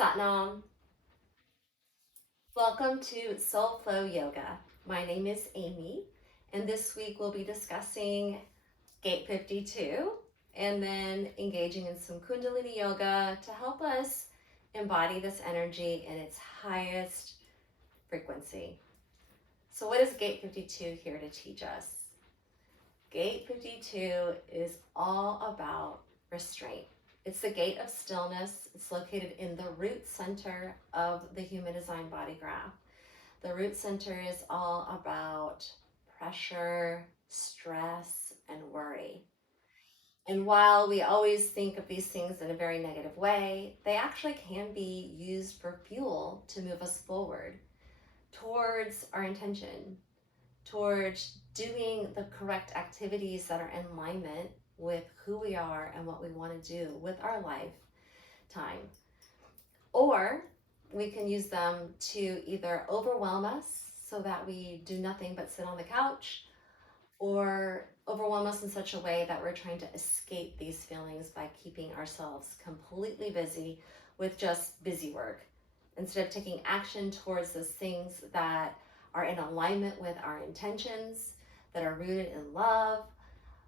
Sata Nama. Welcome to SoulFlow Yoga. My name is Amy, and this week we'll be discussing Gate 52 and then engaging in some Kundalini Yoga to help us embody this energy in its highest frequency. So, what is Gate 52 here to teach us? Gate 52 is all about restraint. It's the gate of stillness. It's located in the root center of the human design body graph. The root center is all about pressure, stress, and worry. And while we always think of these things in a very negative way, they actually can be used for fuel to move us forward towards our intention, towards doing the correct activities that are in alignment with who we are and what we want to do with our lifetime. Or we can use them to either overwhelm us so that we do nothing but sit on the couch, or overwhelm us in such a way that we're trying to escape these feelings by keeping ourselves completely busy with just busy work instead of taking action towards those things that are in alignment with our intentions, that are rooted in love.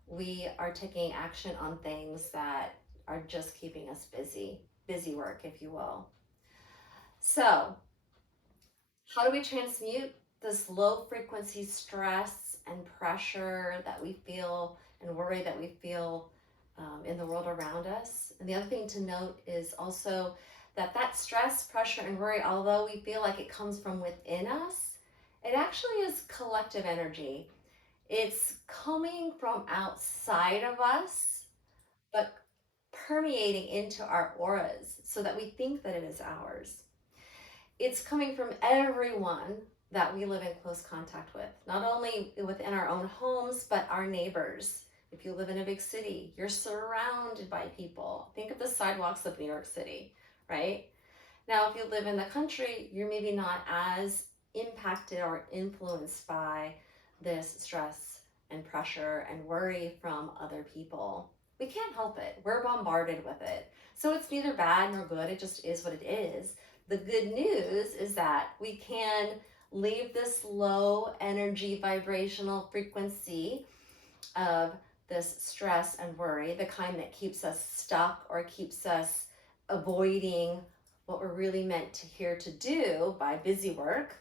We are taking action on things that are just keeping us busy work, if you will. So, how do we transmute this low frequency stress and pressure that we feel and worry that we feel in the world around us? And the other thing to note is also that stress, pressure, and worry, although we feel like it comes from within us, it actually is collective energy. It's coming from outside of us, but permeating into our auras so that we think that it is ours. It's coming from everyone that we live in close contact with, not only within our own homes, but our neighbors. If you live in a big city, you're surrounded by people. Think of the sidewalks of New York City, right? Now, if you live in the country, you're maybe not as impacted or influenced by this stress and pressure and worry from other people. We can't help it. We're bombarded with it. So it's neither bad nor good. It just is what it is. The good news is that we can leave this low energy vibrational frequency of this stress and worry, the kind that keeps us stuck or keeps us avoiding what we're really meant to here to do by busy work.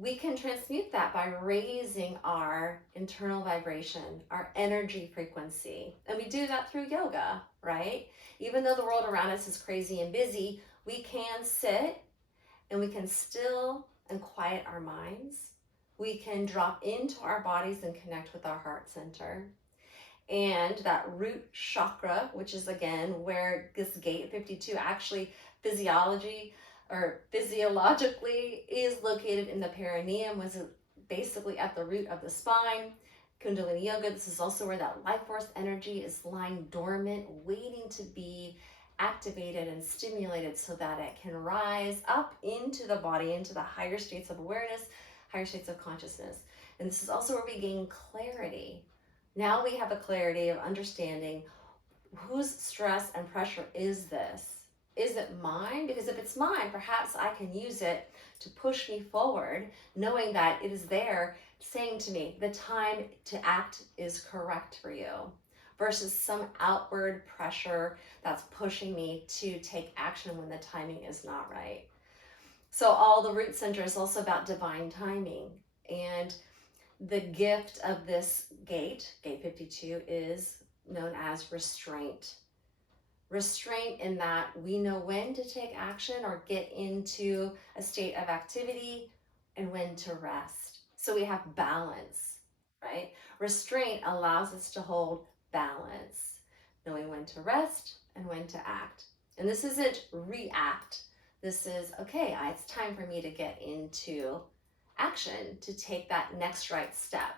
We can transmute that by raising our internal vibration, our energy frequency. And we do that through yoga, right? Even though the world around us is crazy and busy, we can sit and we can still and quiet our minds. We can drop into our bodies and connect with our heart center. And that root chakra, which is again where this gate 52 actually physiologically is located in the perineum, was basically at the root of the spine. Kundalini Yoga, this is also where that life force energy is lying dormant, waiting to be activated and stimulated so that it can rise up into the body, into the higher states of awareness, higher states of consciousness. And this is also where we gain clarity. Now we have a clarity of understanding whose stress and pressure is this? Is it mine? Because if it's mine, perhaps I can use it to push me forward, knowing that it is there saying to me, the time to act is correct for you, versus some outward pressure that's pushing me to take action when the timing is not right. So all the root center is also about divine timing. And the gift of this gate 52, is known as restraint. Restraint in that we know when to take action or get into a state of activity and when to rest. So we have balance, right? Restraint allows us to hold balance, knowing when to rest and when to act. And this isn't react. This is, okay, it's time for me to get into action, to take that next right step.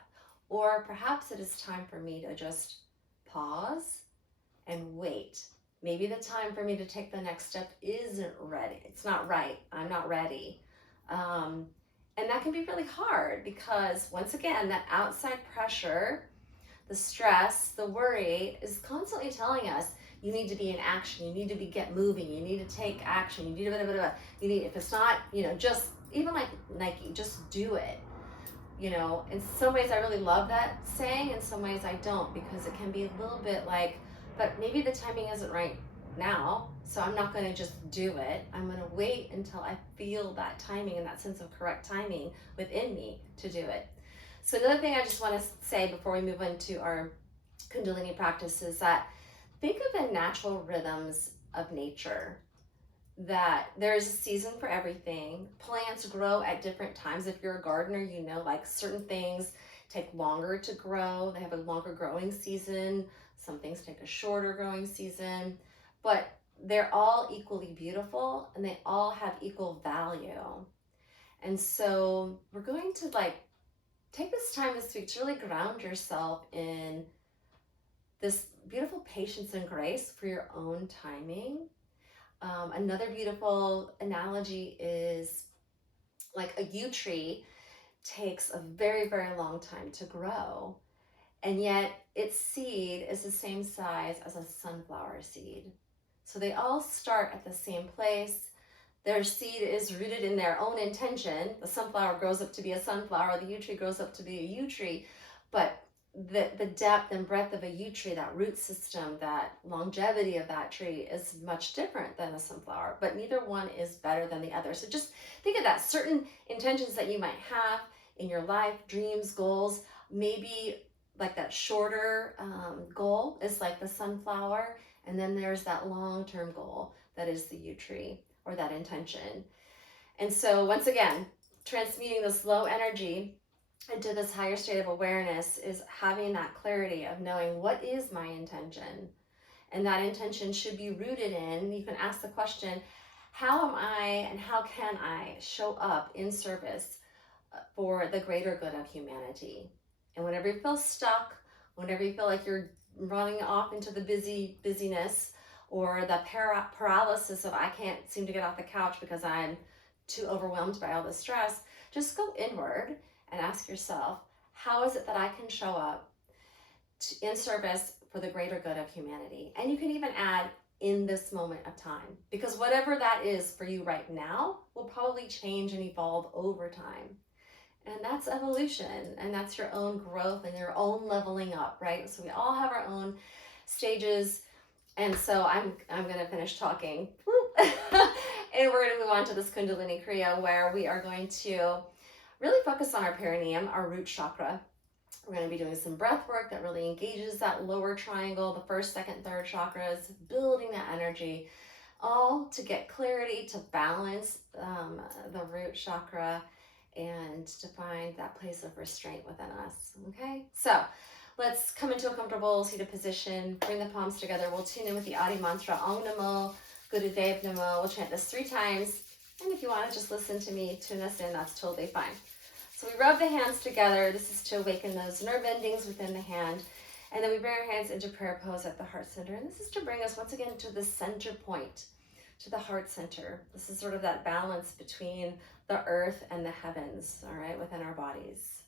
Or perhaps it is time for me to just pause and wait. Maybe the time for me to take the next step isn't ready. It's not right. I'm not ready. And that can be really hard because, once again, that outside pressure, the stress, the worry is constantly telling us, You need to be in action. You need to get moving. You need to take action. You need to, blah, blah, blah. You need, if it's not, just even like Nike, just do it. In some ways I really love that saying. In some ways I don't, because it can be a little bit like, but maybe the timing isn't right now, so I'm not going to just do it. I'm going to wait until I feel that timing and that sense of correct timing within me to do it. So another thing I just want to say before we move into our Kundalini practice is that think of the natural rhythms of nature, that there's a season for everything. Plants grow at different times. If you're a gardener, like certain things take longer to grow. They have a longer growing season. Some things take a shorter growing season, but they're all equally beautiful and they all have equal value. And so we're going to take this time this week to really ground yourself in this beautiful patience and grace for your own timing. Another beautiful analogy is like a yew tree takes a very, very long time to grow, and yet its seed is the same size as a sunflower seed. So they all start at the same place. Their seed is rooted in their own intention. The sunflower grows up to be a sunflower, the yew tree grows up to be a yew tree, but the depth and breadth of a yew tree, that root system, that longevity of that tree is much different than a sunflower, but neither one is better than the other. So just think of that, certain intentions that you might have in your life, dreams, goals, maybe like that shorter goal is like the sunflower, and then there's that long-term goal that is the yew tree or that intention. And so once again, transmuting this low energy into this higher state of awareness is having that clarity of knowing what is my intention. And that intention should be rooted in, you can ask the question, how am I and how can I show up in service for the greater good of humanity? And whenever you feel stuck, whenever you feel like you're running off into the busyness or the paralysis of I can't seem to get off the couch because I'm too overwhelmed by all the stress, just go inward and ask yourself, how is it that I can show up in service for the greater good of humanity? And you can even add in this moment of time, because whatever that is for you right now will probably change and evolve over time. And that's evolution, and that's your own growth and your own leveling up, right? So we all have our own stages. And so I'm going to finish talking and we're going to move on to this Kundalini Kriya, where we are going to really focus on our perineum, our root chakra. We're going to be doing some breath work that really engages that lower triangle, the first, second, third chakras, building that energy, all to get clarity, to balance the root chakra, and to find that place of restraint within us. Okay, so let's come into a comfortable seated position. Bring the palms together. We'll tune in with the Adi mantra, Om Namo Gurudev Namo. We'll chant this 3 times. And if you want to just listen to me tune us in, that's totally fine. So we rub the hands together. This is to awaken those nerve endings within the hand. And then we bring our hands into prayer pose at the heart center. And this is to bring us once again to the center point, to the heart center. This is sort of that balance between the earth and the heavens, all right, within our bodies.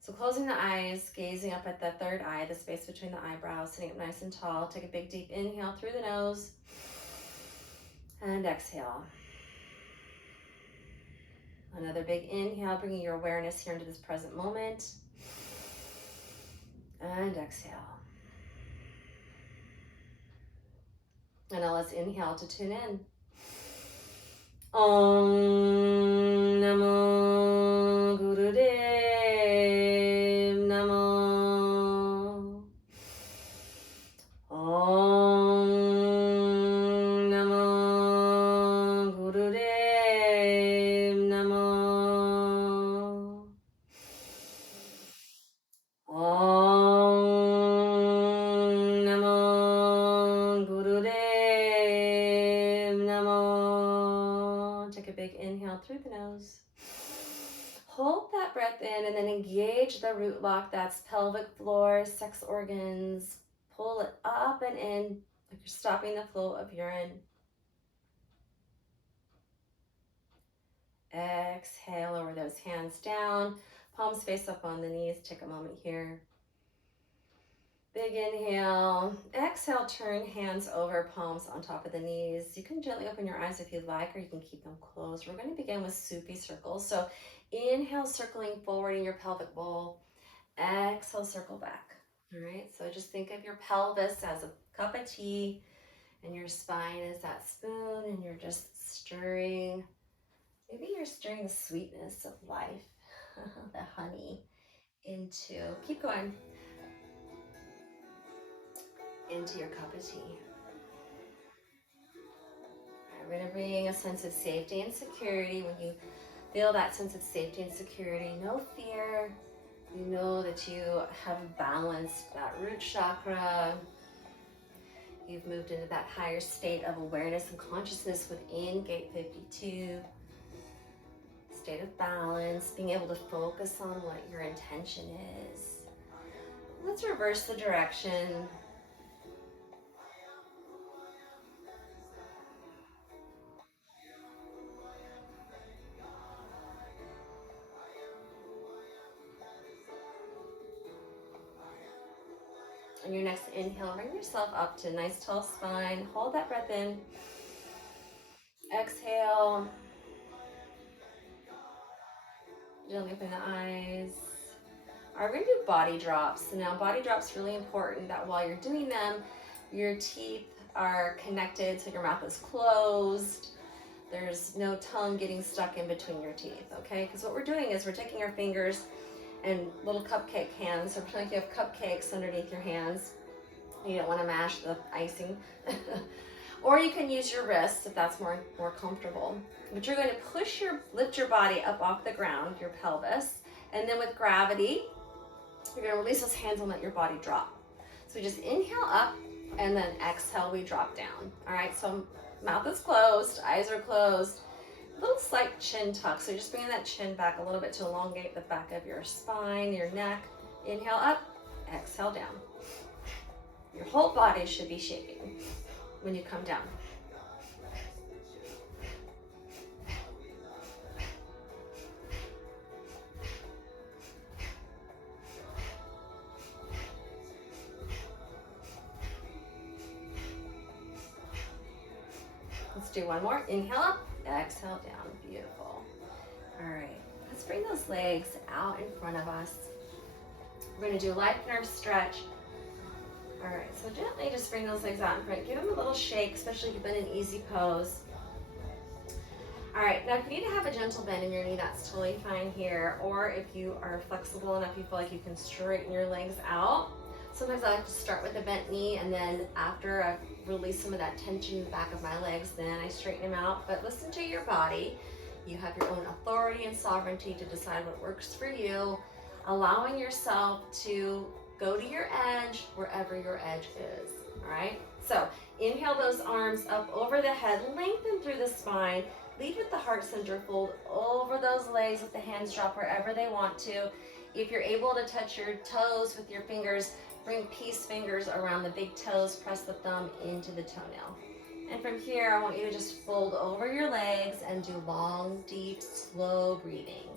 So closing the eyes, gazing up at the third eye, the space between the eyebrows, sitting up nice and tall. Take a big deep inhale through the nose and exhale. Another big inhale, bringing your awareness here into this present moment. And exhale. And now let's inhale to tune in. Om Namo Gurudev Namo. Om Namo Gurudev Namo. Om Namo Gurudev Namo. Take a big inhale through the nose. Hold that breath in and then engage the root lock. That's pelvic floor, sex organs. Pull it up and in like you're stopping the flow of urine. Exhale, lower those hands down. Palms face up on the knees. Take a moment here. Big inhale. Exhale, turn hands over, palms on top of the knees. You can gently open your eyes if you'd like, or you can keep them closed. We're going to begin with Soupy circles. So inhale, circling forward in your pelvic bowl. Exhale, circle back. All right, so just think of your pelvis as a cup of tea and your spine is that spoon, and you're just stirring. Maybe you're stirring the sweetness of life, the honey, keep going, into your cup of tea. We're going to bring a sense of safety and security. When you feel that sense of safety and security, no fear, you know that you have balanced that root chakra. You've moved into that higher state of awareness and consciousness within gate 52. State of balance, being able to focus on what your intention is. Let's reverse the direction. On your next inhale, bring yourself up to a nice tall spine. Hold that breath in. Exhale. Gently open the eyes. All right, we're gonna do body drops. So now body drops, really important that while you're doing them, your teeth are connected, so your mouth is closed. There's no tongue getting stuck in between your teeth, okay? Because what we're doing is we're taking our fingers and little cupcake hands, so pretend like you have cupcakes underneath your hands. You don't want to mash the icing. Or you can use your wrists if that's more comfortable. But you're going to lift your body up off the ground, your pelvis, and then with gravity, you're going to release those hands and let your body drop. So we just inhale up, and then exhale, we drop down. All right, so mouth is closed, eyes are closed, a little slight chin tuck. So you're just bringing that chin back a little bit to elongate the back of your spine, your neck. Inhale up, exhale down. Your whole body should be shaking when you come down. Let's do one more. Inhale up, exhale down. Beautiful. All right, let's bring those legs out in front of us. We're going to do a light nerve stretch. All right, so gently just bring those legs out in front. Give them a little shake, especially if you've been in easy pose. All right, now if you need to have a gentle bend in your knee, that's totally fine here. Or if you are flexible enough, you feel like you can straighten your legs out. Sometimes I like to start with a bent knee, and then after I've released some of that tension in the back of my legs, then I straighten them out. But listen to your body. You have your own authority and sovereignty to decide what works for you, allowing yourself to go to your edge wherever your edge is, all right? So inhale those arms up over the head, lengthen through the spine, lead with the heart center, fold over those legs, let the hands drop wherever they want to. If you're able to touch your toes with your fingers, bring peace fingers around the big toes, press the thumb into the toenail. And from here, I want you to just fold over your legs and do long, deep, slow breathing.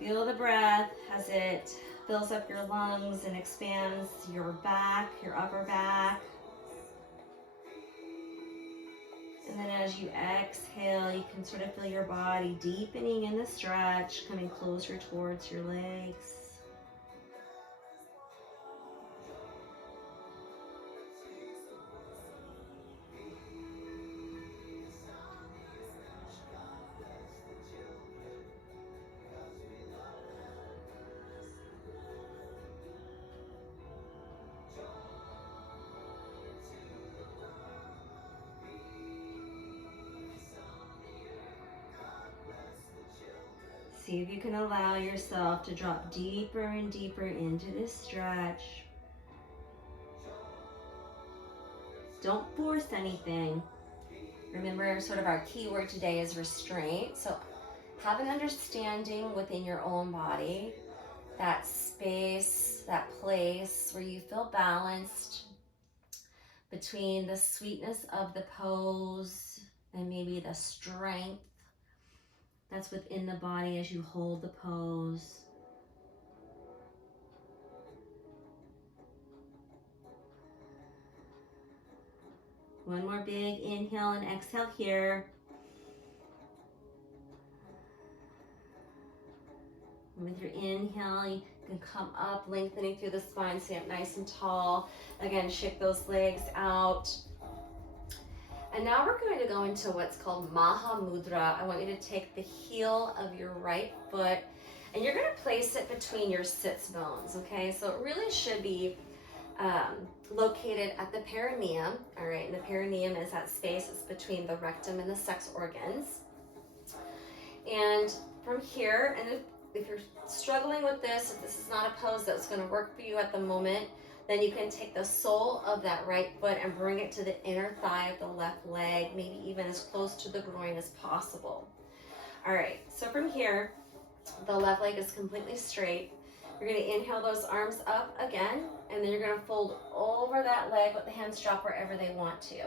Feel the breath as it fills up your lungs and expands your back, your upper back. And then as you exhale, you can sort of feel your body deepening in the stretch, coming closer towards your legs. See if you can allow yourself to drop deeper and deeper into this stretch. Don't force anything. Remember, sort of our key word today is restraint. So have an understanding within your own body, that space, that place where you feel balanced between the sweetness of the pose and maybe the strength that's within the body as you hold the pose. One more big inhale and exhale here. And with your inhale, you can come up, lengthening through the spine, sit up nice and tall. Again, shake those legs out. And now we're going to go into what's called Maha mudra. I want you to take the heel of your right foot and you're going to place it between your sits bones, okay? So it really should be located at the perineum, all right? And the perineum is that space. It's between the rectum and the sex organs. And from here, and if you're struggling with this, if this is not a pose that's going to work for you at the moment, then you can take the sole of that right foot and bring it to the inner thigh of the left leg, maybe even as close to the groin as possible. All right, so from here, the left leg is completely straight. You're going to inhale those arms up again, and then you're going to fold over that leg, let the hands drop wherever they want to.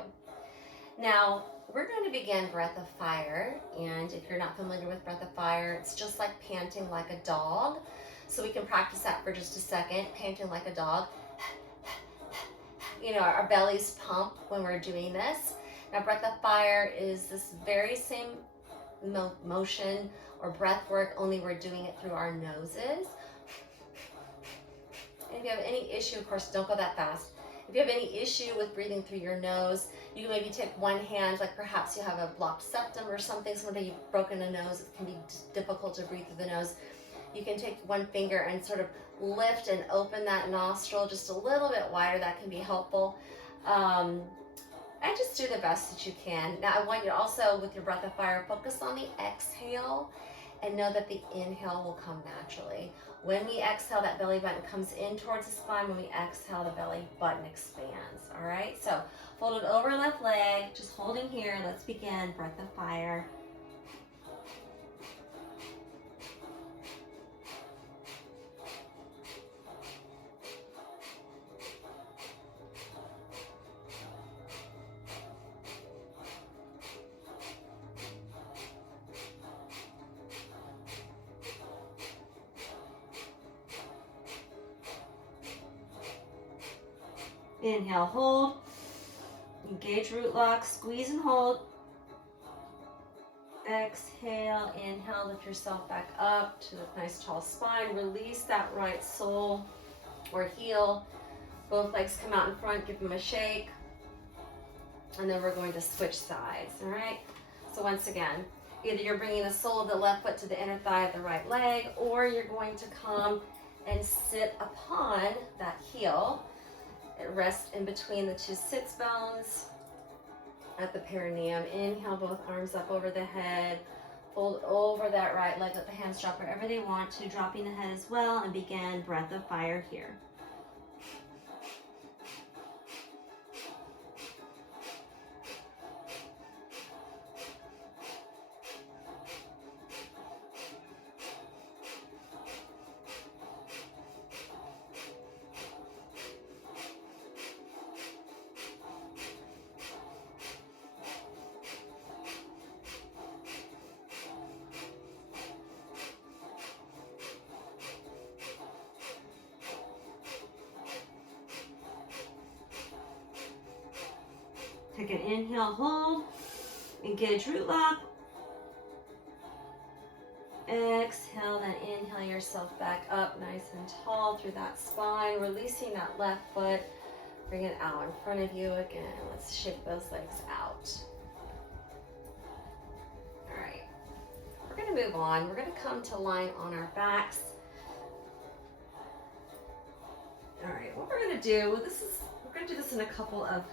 Now, we're going to begin breath of fire, and if you're not familiar with breath of fire, it's just like panting like a dog. So we can practice that for just a second, panting like a dog. You know, our bellies pump when we're doing this. Now, breath of fire is this very same motion or breath work, only we're doing it through our noses. And if you have any issue, of course, don't go that fast. If you have any issue with breathing through your nose, you can maybe take one hand, like perhaps you have a blocked septum or something, somebody you've broken a nose, it can be difficult to breathe through the nose. You can take one finger and sort of lift and open that nostril just a little bit wider. That can be helpful. And just do the best that you can. Now I want you to also, with your breath of fire, focus on the exhale and know that the inhale will come naturally. When we exhale, that belly button comes in towards the spine. When we exhale, the belly button expands. All right, so fold it over left leg, just holding here. Let's begin breath of fire. Inhale, hold, engage root lock, squeeze and hold. Exhale, inhale, lift yourself back up to the nice tall spine. Release that right sole or heel. Both legs come out in front, give them a shake. And then we're going to switch sides, all right? So once again, either you're bringing the sole of the left foot to the inner thigh of the right leg, or you're going to come and sit upon that heel. Rest in between the two sits bones at the perineum. Inhale, both arms up over the head. Fold over that right leg. Let the hands drop wherever they want to, dropping the head as well, and begin breath of fire here. Take an inhale, hold, engage root lock. Exhale, then inhale yourself back up nice and tall through that spine, releasing that left foot. Bring it out in front of you again. Let's shake those legs out. All right, we're gonna move on. We're gonna come to lying on our backs. All right, what we're gonna do, we're gonna do this in a couple of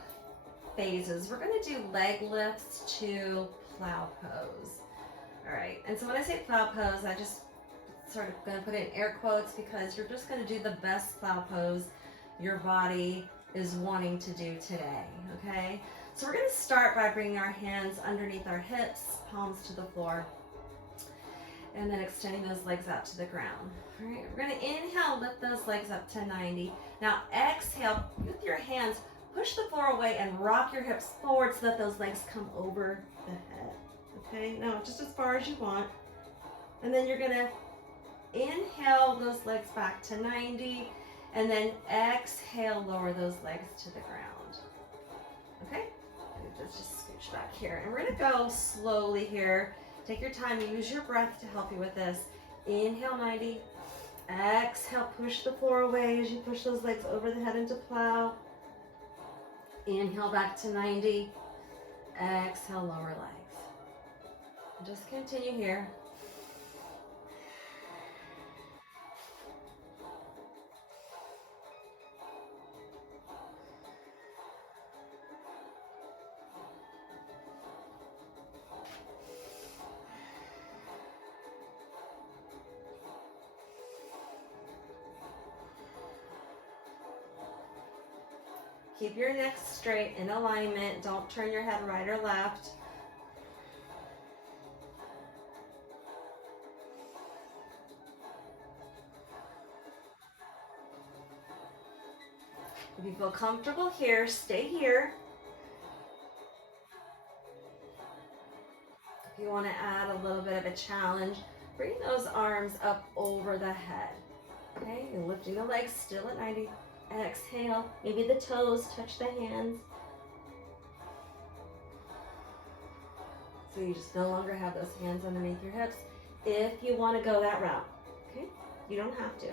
phases. We're going to do leg lifts to plow pose. All right, and so when I say plow pose, I just sort of going to put it in air quotes because you're just going to do the best plow pose your body is wanting to do today, okay? So we're going to start by bringing our hands underneath our hips, palms to the floor, and then extending those legs out to the ground. All right, we're going to inhale, lift those legs up to 90. Now exhale, with your hands, push the floor away and rock your hips forward so that those legs come over the head. Okay, now just as far as you want. And then you're gonna inhale those legs back to 90 and then exhale, lower those legs to the ground. Okay, and just scooch back here. And we're gonna go slowly here. Take your time, use your breath to help you with this. Inhale 90, exhale, push the floor away as you push those legs over the head into plow. Inhale back to 90, exhale, lower legs. And just continue here. Keep your neck straight in alignment. Don't turn your head right or left. If you feel comfortable here, stay here. If you want to add a little bit of a challenge, bring those arms up over the head. Okay, and lifting the legs still at 90. Exhale, maybe the toes touch the hands. So you just no longer have those hands underneath your hips if you want to go that route. Okay, you don't have to.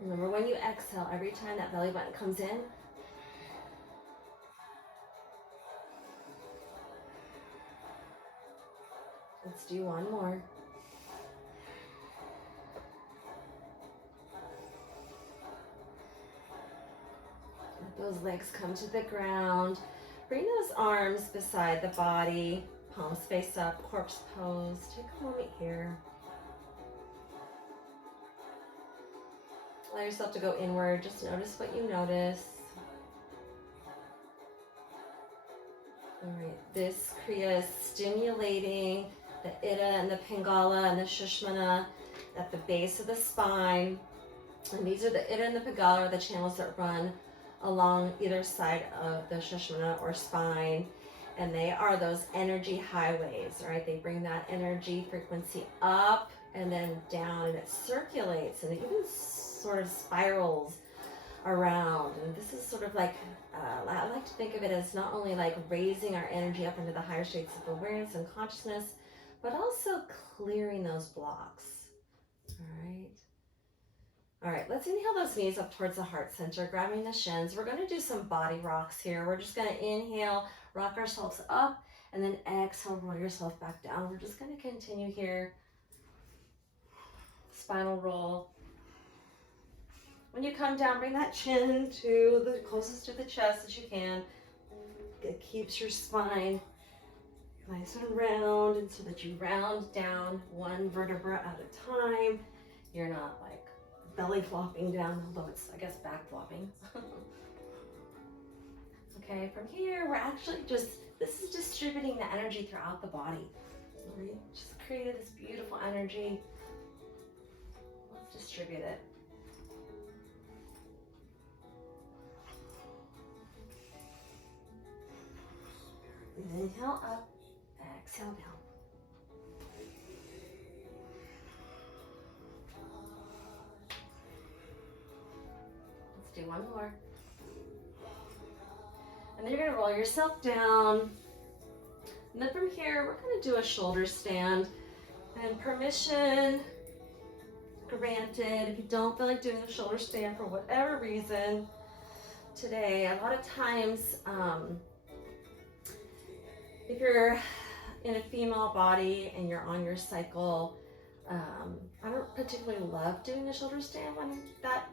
Remember, when you exhale, every time that belly button comes in, let's do one more. Let those legs come to the ground. Bring those arms beside the body, palms face up, corpse pose. Take a moment here. Allow yourself to go inward. Just notice what you notice. All right, this Kriya is stimulating the Ida and the Pingala and the Shushmana at the base of the spine. And these are the Ida and the Pingala are the channels that run along either side of the Shushmana or spine. And they are those energy highways, right? They bring that energy frequency up and then down, and it circulates and it even sort of spirals around. And this is sort of like, I like to think of it as not only like raising our energy up into the higher states of awareness and consciousness, but also clearing those blocks. All right, let's inhale those knees up towards the heart center, grabbing the shins. We're going to do some body rocks here. We're just going to inhale, rock ourselves up, and then exhale, roll yourself back down. We're just going to continue here. Spinal roll. When you come down, bring that chin to the closest to the chest as you can. It keeps your spine nice and round, and so that you round down one vertebra at a time. You're not like belly flopping down, although it's, I guess, back flopping. Okay, from here, we're actually this is distributing the energy throughout the body. Right? Just create this beautiful energy. Let's distribute it. Inhale up, exhale down. Let's do one more. And then you're going to roll yourself down. And then from here, we're going to do a shoulder stand. And permission granted, if you don't feel like doing a shoulder stand for whatever reason today, a lot of times, if you're in a female body and you're on your cycle, I don't particularly love doing a shoulder stand when that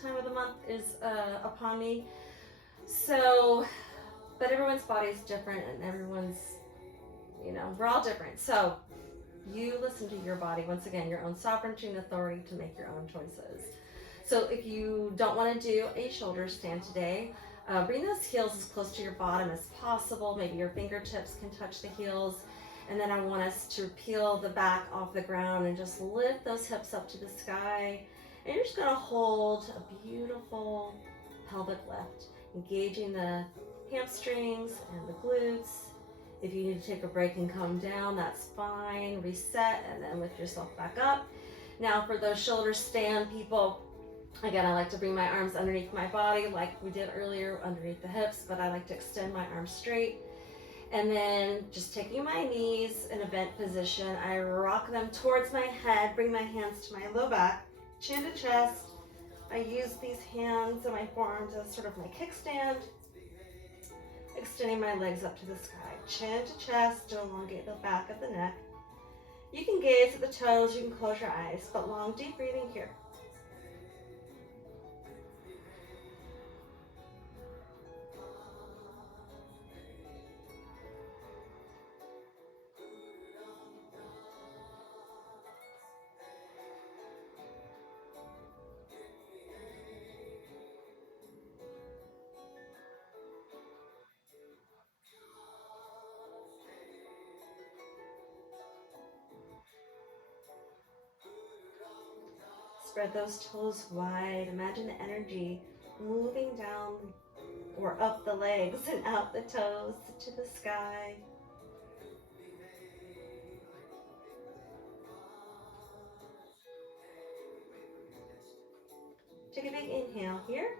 time of the month is upon me. So, but everyone's body is different, and everyone's, we're all different. So you listen to your body. Once again, your own sovereignty and authority to make your own choices. So if you don't want to do a shoulder stand today, Bring those heels as close to your bottom as possible. Maybe your fingertips can touch the heels. And then I want us to peel the back off the ground and just lift those hips up to the sky. And you're just gonna hold a beautiful pelvic lift, engaging the hamstrings and the glutes. If you need to take a break and come down, that's fine. Reset and then lift yourself back up. Now for those shoulder stand people, again, I like to bring my arms underneath my body like we did earlier, underneath the hips, but I like to extend my arms straight. And then just taking my knees in a bent position, I rock them towards my head, bring my hands to my low back, chin to chest. I use these hands and my forearms as sort of my kickstand, extending my legs up to the sky, chin to chest to elongate the back of the neck. You can gaze at the toes, you can close your eyes, but long, deep breathing here. Spread those toes wide. Imagine the energy moving down or up the legs and out the toes to the sky. Take a big inhale here.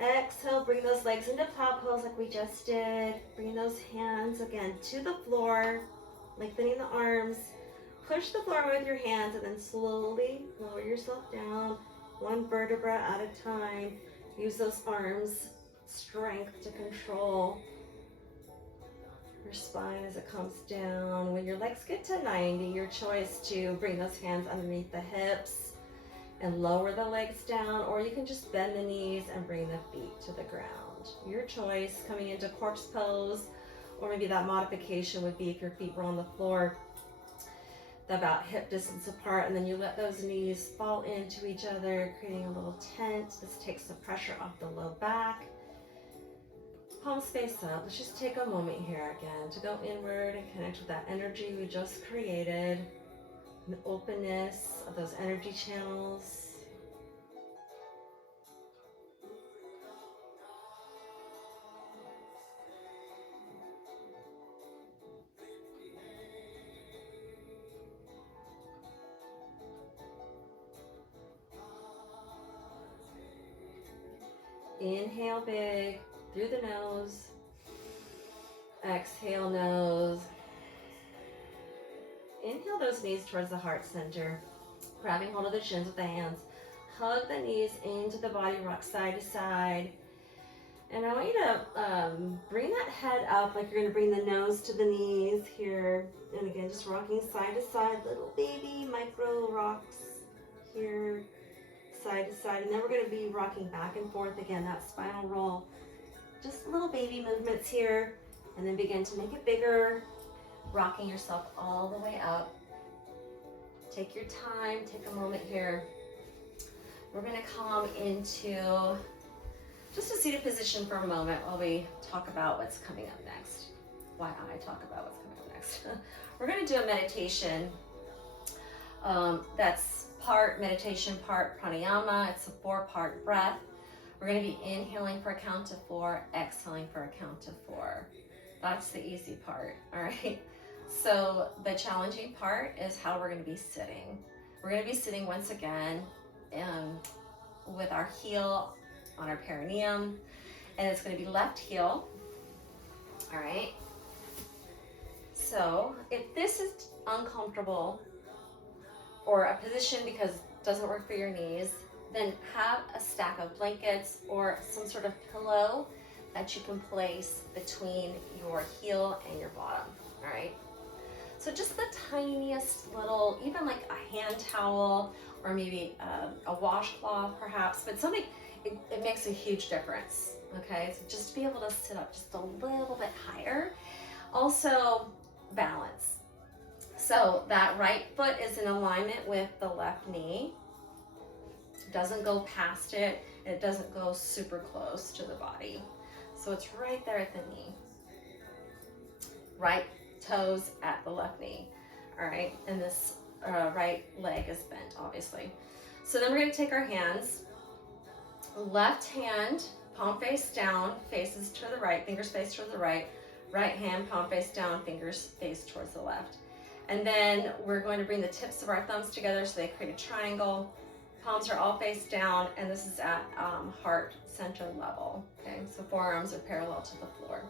Exhale, bring those legs into plow pose like we just did. Bring those hands again to the floor, lengthening the arms. Push the floor with your hands and then slowly lower yourself down, one vertebra at a time. Use those arms, strength to control your spine as it comes down. When your legs get to 90, your choice to bring those hands underneath the hips and lower the legs down, or you can just bend the knees and bring the feet to the ground. Your choice. Coming into corpse pose, or maybe that modification would be if your feet were on the floor about hip distance apart, and then you let those knees fall into each other, creating a little tent. This takes the pressure off the low back. Palms face up. Let's just take a moment here again to go inward and connect with that energy we just created, the openness of those energy channels. Inhale big through the nose. Exhale nose. Inhale those knees towards the heart center. Grabbing hold of the shins with the hands. Hug the knees into the body, rock side to side. And I want you to bring that head up like you're going to bring the nose to the knees here. And again, just rocking side to side, little baby micro rocks here. Side to side, and then we're going to be rocking back and forth again, that spinal roll. Just little baby movements here, and then begin to make it bigger, rocking yourself all the way up. Take your time, take a moment here. We're going to come into just a seated position for a moment while we talk about what's coming up next. Why I talk about what's coming up next. We're going to do a meditation that's part meditation, part pranayama. It's a 4-part breath. We're going to be inhaling for a count of 4, exhaling for a count of 4. That's the easy part, all right? So the challenging part is how we're going to be sitting. We're going to be sitting once again with our heel on our perineum, and it's going to be left heel, all right? So if this is uncomfortable, or a position because it doesn't work for your knees, then have a stack of blankets or some sort of pillow that you can place between your heel and your bottom, all right? So just the tiniest little, even like a hand towel or maybe a washcloth perhaps, but something, it makes a huge difference, okay? So just to be able to sit up just a little bit higher. Also, balance. So that right foot is in alignment with the left knee. Doesn't go past it. It doesn't go super close to the body. So it's right there at the knee. Right toes at the left knee. All right, and this right leg is bent, obviously. So then we're going to take our hands. Left hand, palm face down, faces to the right, fingers face toward the right. Right hand, palm face down, fingers face towards the left. And then we're going to bring the tips of our thumbs together so they create a triangle. Palms are all face down, and this is at heart center level. Okay, so forearms are parallel to the floor.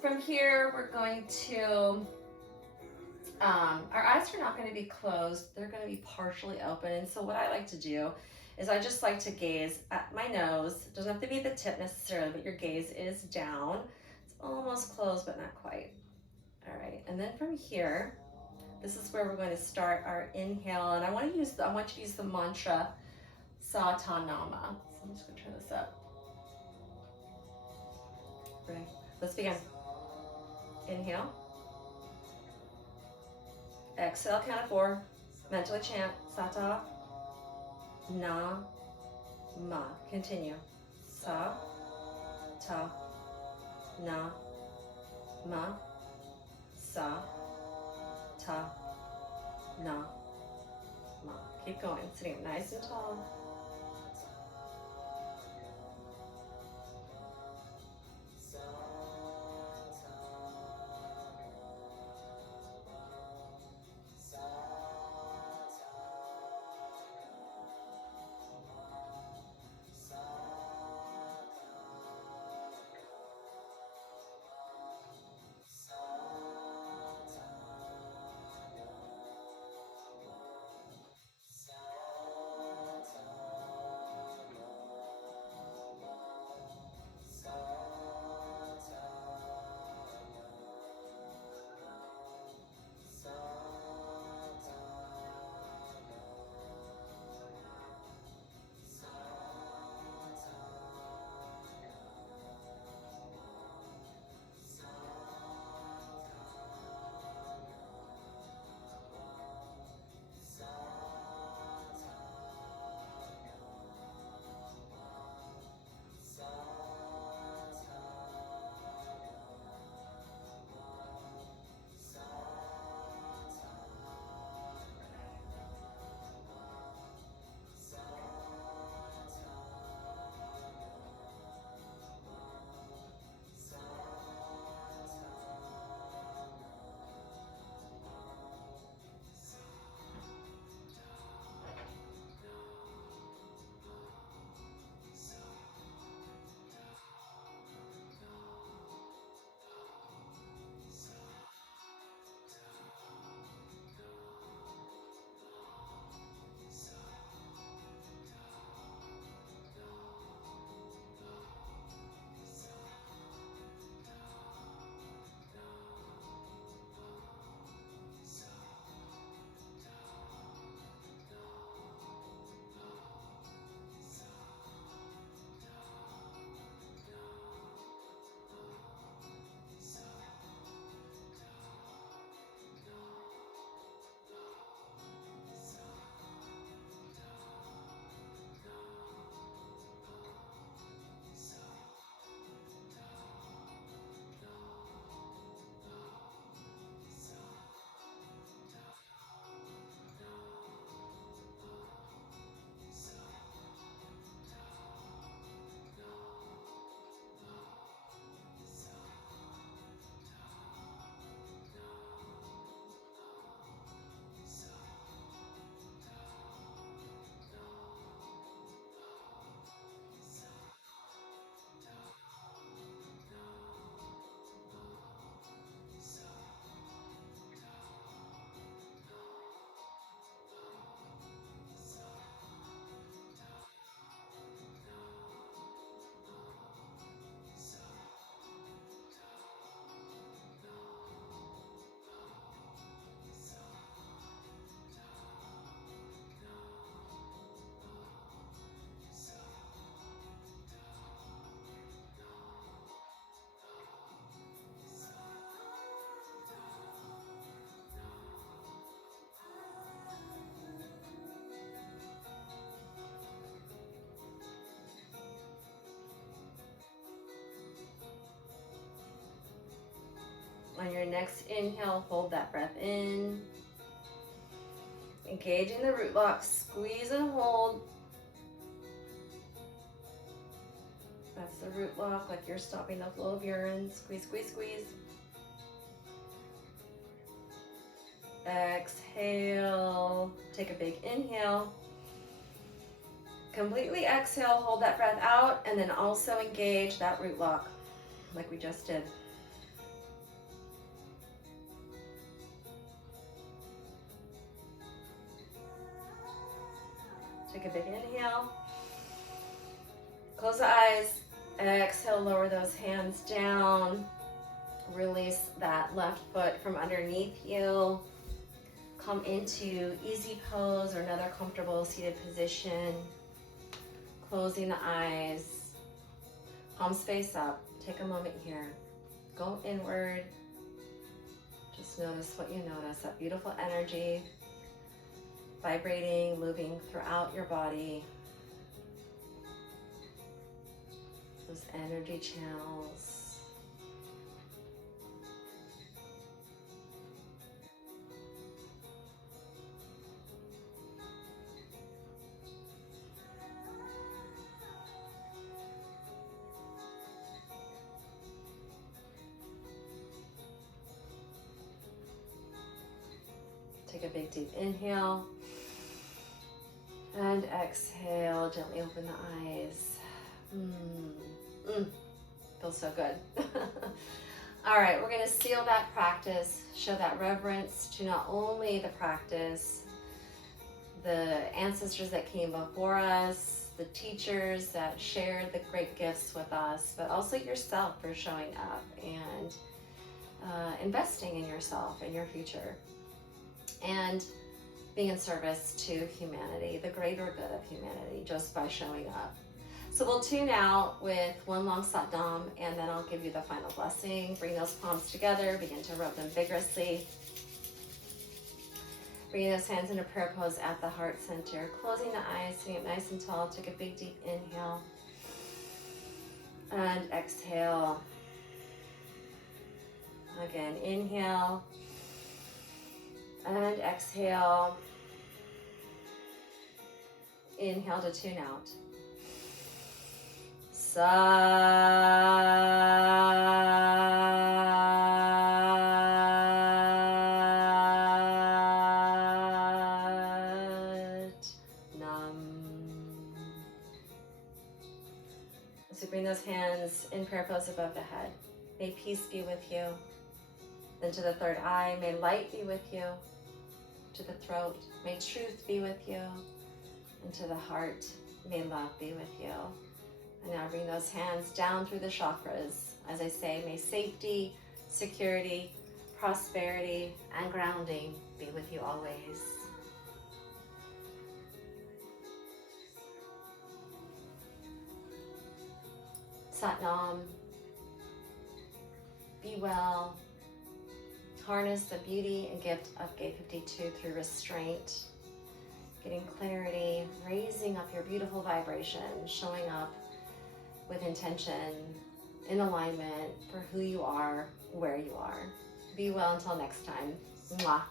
From here, we're going to, our eyes are not going to be closed. They're going to be partially open. And so what I like to do is I just like to gaze at my nose. It doesn't have to be the tip necessarily, but your gaze is down. It's almost closed, but not quite. All right, and then from here, this is where we're going to start our inhale. And I want you to use the mantra Sata Nama. So I'm just going to turn this up. Ready? Let's begin. Inhale. Exhale, count of 4. Mentally chant Sata Na Ma. Continue. Sa Ta Na Ma. Sa Ta Na Ma. Keep going. Sitting up nice and tall. On your next inhale, hold that breath in. Engaging the root lock, squeeze and hold. That's the root lock, like you're stopping the flow of urine. Squeeze, squeeze, squeeze. Exhale. Take a big inhale. Completely exhale, hold that breath out, and then also engage that root lock, like we just did. Take a big inhale. Close the eyes. Exhale, lower those hands down. Release that left foot from underneath you. Come into easy pose or another comfortable seated position. Closing the eyes. Palms face up. Take a moment here. Go inward. Just notice what you notice. That beautiful energy vibrating, moving throughout your body. Those energy channels. Take a big deep inhale. And exhale, gently open the eyes. Feels so good. All right, we're gonna seal that practice, show that reverence to not only the practice, the ancestors that came before us, the teachers that shared the great gifts with us, but also yourself for showing up and investing in yourself and your future. And being in service to humanity, the greater good of humanity, just by showing up. So we'll tune out with one long Sat Nam, and then I'll give you the final blessing. Bring those palms together, begin to rub them vigorously. Bringing those hands into prayer pose at the heart center. Closing the eyes, sitting up nice and tall. Take a big deep inhale. And exhale. Again, inhale. And exhale. Inhale to tune out. Sat Nam. So bring those hands in prayer pose above the head. May peace be with you. Then to the third eye, may light be with you. To the throat, may truth be with you. And to the heart, may love be with you. And now bring those hands down through the chakras. As I say, may safety, security, prosperity, and grounding be with you always. Sat Nam. Be well. Harness the beauty and gift of Gate 52 through restraint. Getting clarity, raising up your beautiful vibration, showing up with intention, in alignment for who you are, where you are. Be well until next time. Mwah.